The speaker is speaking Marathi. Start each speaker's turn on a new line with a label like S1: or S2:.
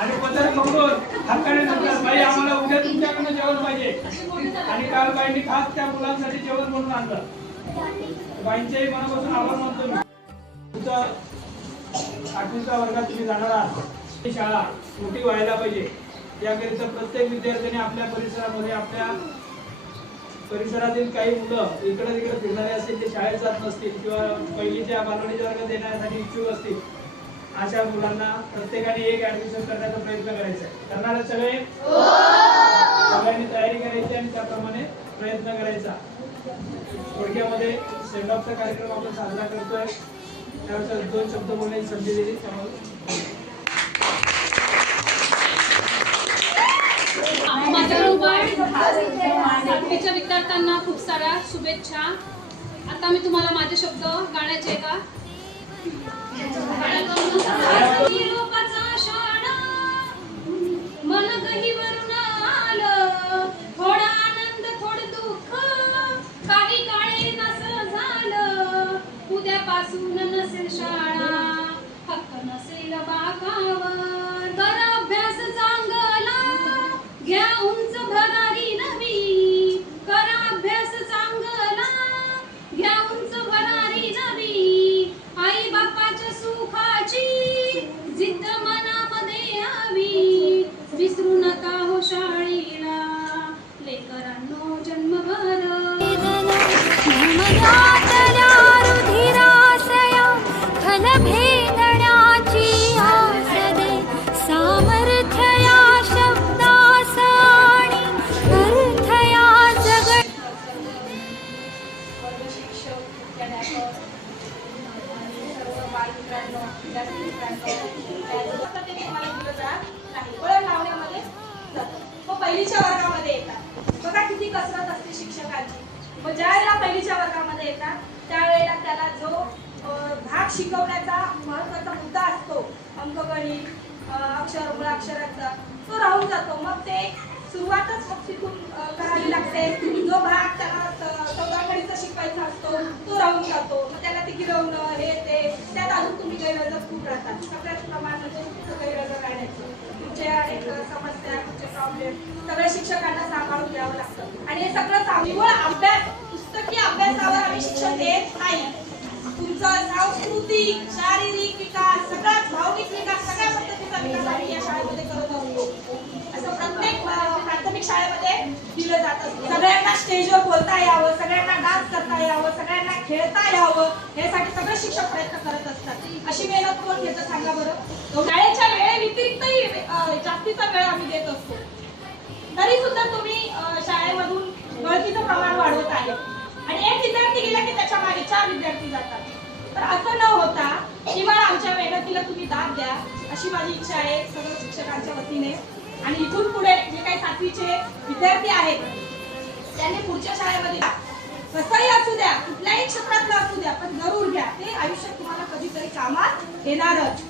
S1: आणि पदर पकडून हक्काने म्हणतात बाई आम्हाला उद्या तुमच्याकडनं जेवण पाहिजे. आणि काल बाईंनी खास त्या मुलांसाठी जेवण म्हणून आणलं. बाईंच्याही मनापासून आभार मानतो मी. तुमचं आठवीच्या वर्गात तुम्ही जाणार आहात. ही शाळा मोठी व्हायला पाहिजे. याकरिता प्रत्येक विद्यार्थ्याने आपल्या परिसरामध्ये आपल्या परिसरातील काही मुलं इकडे तिकडे फिरणारे असतील ते शाळेत जात नसतील किंवा पहिलीच्या बालवणीच्या वर्गात येण्यासाठी इच्छुक असतील अशा मुलांना प्रत्येकाने एक ऍडमिशन करण्याचा प्रयत्न करायचा आहे. करणार सगळे? सगळ्यांनी तयारी करायची आणि त्याप्रमाणे प्रयत्न करायचा. थोडक्यामध्ये सेंड ऑफचा कार्यक्रम आपण साजरा करतोय. त्यावेळेस दोन शब्द बोलण्याची संधी दिली. त्यामुळे
S2: सातवीच्या विद्यार्थ्यांना खूप साऱ्या शुभेच्छा. आता मी तुम्हाला माझे शब्द गाण्याचे
S3: वर्ग शिक्षक मुख्याध्यापक आणि सर्व बालमित्रांनो विद्यार्थी मित्रांनो ते तुम्हाला दिलं जात नाही. वळण लावण्यामध्ये जातं. मग पहिलीच्या वर्गामध्ये येतात. बघा किती कसरत असते शिक्षकांची. मग ज्या वेळेला पहिलीच्या वर्गामध्ये येतात त्यावेळेला त्याला जो भाग शिकवण्याचा महत्त्वाचा मुद्दा असतो अंकगणित अक्षर मुळाक्षरांचा तो राहून जातो. मग ते सुरुवातच मग तिथून करावी लागते. जो भाग त्याला चौदाकडीचा शिकवायचा असतो तो राहून जातो. मग त्याला ते गिरवणं हे ते त्यात अजून तुम्ही गैरहजर खूप राहतात. सगळ्याच प्रमाण म्हणजे तुमचं गैरहजर राहण्याचं. तुमचे अनेक समस्या तुमचे प्रॉब्लेम सगळ्या शिक्षकांना सांभाळून घ्यावं लागतं. आणि हे सगळं सा- अभ्यास पुस्तकी अभ्यासावर आम्ही शिक्षण देत नाही. तुमचा सांस्कृतिक शारीरिक विकास सगळाच भावनिक विकास सगळ्या पद्धतीचा विकास आम्ही या शाळेमध्ये करत आहोत. प्रत्येक प्राथमिक शाळेमध्ये दिलं जात. सगळ्यांना स्टेजवर बोलता यावं सगळ्यांना डान्स करता यावं सगळ्यांना खेळता यावं यासाठी सगळे शिक्षक प्रयत्न करत असतात. अशी मेहनत कोण घेतं सांगा बरं? शाळेच्या वेळेव्यतिरिक्तही जास्तीचा वेळ आम्ही देत असतो. तरी सुद्धा तुम्ही शाळेमधून गळतीचं प्रमाण वाढवत आहे. आणि एक विद्यार्थी गेला की त्याच्यामागे चार विद्यार्थी जातात. तर असं न होता किंवा आमच्या मेहनतीला तुम्ही दाद द्या. अशी माझी इच्छा आहे सर्व शिक्षकांच्या वतीने. आणि इथून पुढे जे काही सातवीचे विद्यार्थी आहेत त्यांनी पुढच्या शाळेमध्ये कसंही असू द्या कुठल्याही क्षेत्रातलं असू द्या पण जरूर घ्या. ते आयुष्यात तुम्हाला कधीतरी कामात येणारच.